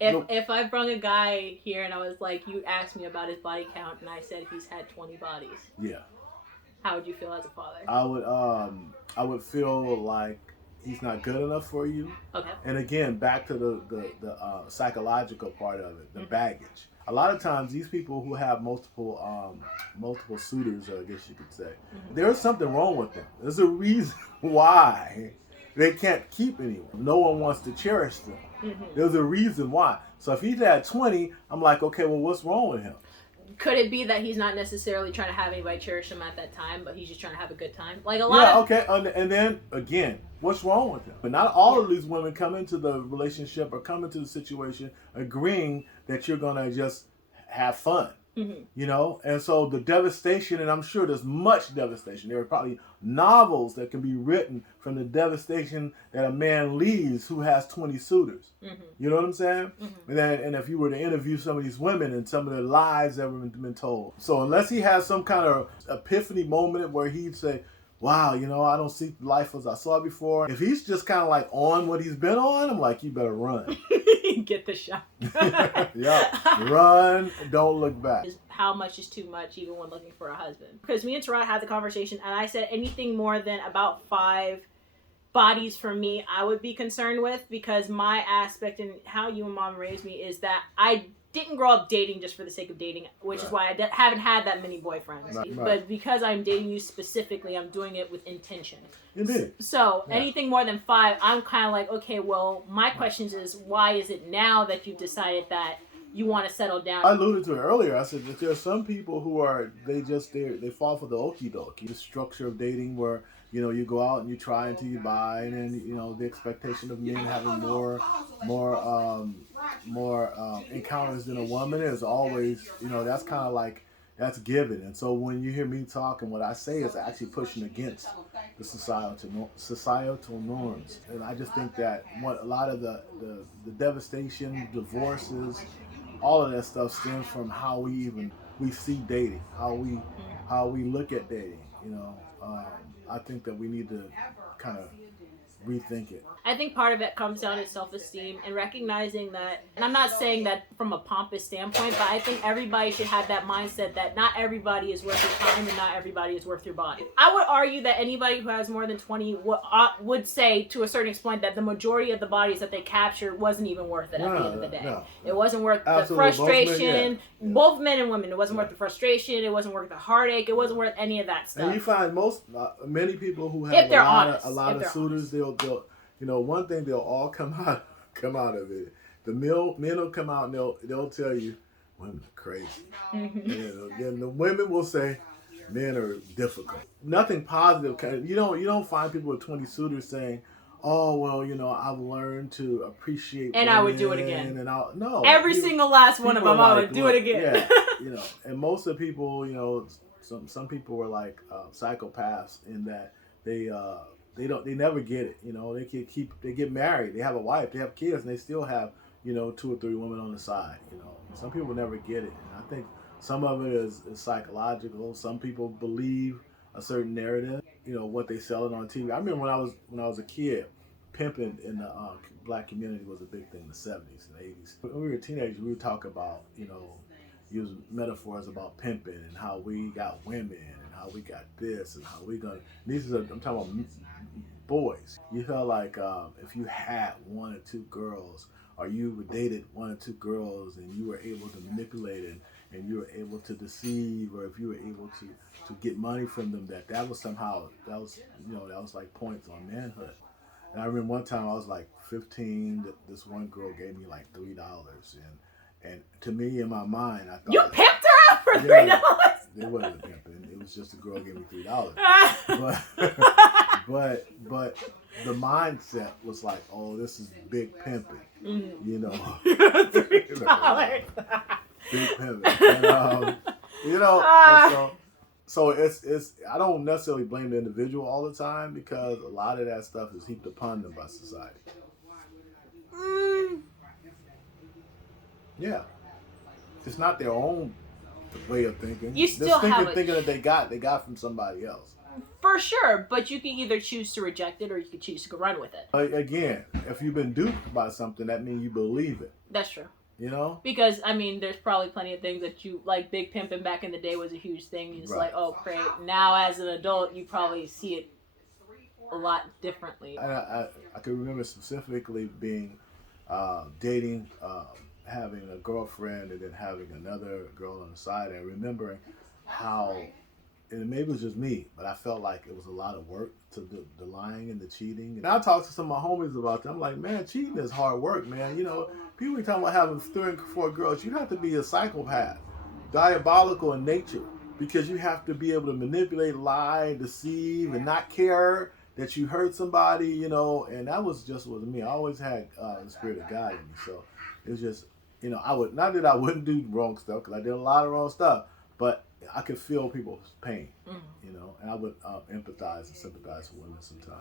If I brung a guy here and I was like, you asked me about his body count and I said he's had 20 bodies. Yeah. How would you feel as a father? I would feel like he's not good enough for you. Okay. And again, back to the psychological part of it, the baggage. A lot of times, these people who have multiple suitors, I guess you could say, there's something wrong with them. There's a reason why they can't keep anyone. No one wants to cherish them. There's a reason why. So if he's at 20, I'm like, okay, well, what's wrong with him? Could it be that he's not necessarily trying to have anybody cherish him at that time, but he's just trying to have a good time? Like a lot of... okay. And then, again, what's wrong with him? But not all of these women come into the relationship or come into the situation agreeing that you're going to just have fun. You know? And so the devastation, and I'm sure there's much devastation. There are probably novels that can be written from the devastation that a man leaves who has 20 suitors. You know what I'm saying? And if you were to interview some of these women and some of their lives that have been told. So unless he has some kind of epiphany moment where he'd say, wow, you know, I don't see life as I saw it before. If he's just kind of like on what he's been on, I'm like, you better run. Get the shot. Yeah, run, don't look back. How much is too much even when looking for a husband? Because me and Tarot had the conversation and I said anything more than about 5 bodies for me I would be concerned with, because my aspect and how you and mom raised me is that I didn't grow up dating just for the sake of dating, which is why I haven't had that many boyfriends. But because I'm dating you specifically, I'm doing it with intention. Indeed. So anything more than 5, I'm kind of like, okay, well, my questions is, why is it now that you've decided that you want to settle down? I alluded to it earlier. I said that there are some people who are, they fall for the okie dokie, the structure of dating where, you know, you go out and you try until you buy, and then, you know, the expectation of men having more encounters than a woman is always, you know, that's kind of like, that's given. And so when you hear me talk, and what I say is actually pushing against the societal norms. And I just think that a lot of the devastation, divorces, all of that stuff stems from how we see dating, how we look at dating. You know, I think that we need to kind of rethink it. I think part of it comes down to self-esteem and recognizing that, and I'm not saying that from a pompous standpoint, but I think everybody should have that mindset that not everybody is worth your time and not everybody is worth your body. I would argue that anybody who has more than 20 would say to a certain extent that the majority of the bodies that they captured wasn't even worth it at the end of the day. No. It wasn't worth the frustration. Both men and women. It wasn't worth the frustration. It wasn't worth the heartache. It wasn't worth any of that stuff. And you find many people who have a lot of suitors, they'll you know, one thing, they'll all come out of it. The men will come out and they'll tell you, women are crazy. And then the women will say, men are difficult. Nothing positive. You don't find people with 20 suitors saying, oh, well, you know, I've learned to appreciate and women, I would do it again. No. Every single last one of them, I would do it again. Yeah, you know, and most of the people, you know, some people were like psychopaths in that they never get it. You know, they get married, they have a wife, they have kids, and they still have, you know, 2 or 3 women on the side. You know, some people never get it, and I think some of it is psychological. Some people believe a certain narrative. You know, what they selling on TV. I remember when I was a kid, pimping in the black community was a big thing in the 70s and 80s. When we were teenagers, we would talk about, you know, use metaphors about pimping and how we got women and how we got this and how we gonna. I'm talking about boys. You felt like if you had 1 or 2 girls, or you dated 1 or 2 girls, and you were able to manipulate it, and you were able to deceive, or if you were able to get money from them, that was somehow, that was like points on manhood. And I remember one time I was like 15, this one girl gave me like $3, and to me, in my mind, I thought, you pimped her out for $3. It wasn't pimping. It was just a girl gave me $3. but the mindset was like, oh, this is big pimping, you know. $3. Big pimping, and, you know. So it's I don't necessarily blame the individual all the time, because a lot of that stuff is heaped upon them by society. Yeah, it's not their own way of thinking. You still thinking that they got from somebody else. For sure, but you can either choose to reject it or you can choose to go run with it. Again, if you've been duped by something, that means you believe it. That's true. You know? Because, I mean, there's probably plenty of things that you, like, big pimping back in the day was a huge thing. It's Right. like, oh, great. Now, as an adult, you probably see it a lot differently. I can remember specifically being dating, having a girlfriend, and then having another girl on the side, and remembering how, and maybe it was just me, but I felt like it was a lot of work to the lying and the cheating. And I talked to some of my homies about that. I'm like, man, cheating is hard work, man. You know, people be talking about having 3 and 4 girls. You have to be a psychopath, diabolical in nature, because you have to be able to manipulate, lie, deceive, and not care that you hurt somebody, you know. And that was just with me. I always had the spirit of God in me. So it was just, you know, I would, not that I wouldn't do wrong stuff, because I did a lot of wrong stuff, but I could feel people's pain, you know, and I would empathize and sympathize with women sometimes.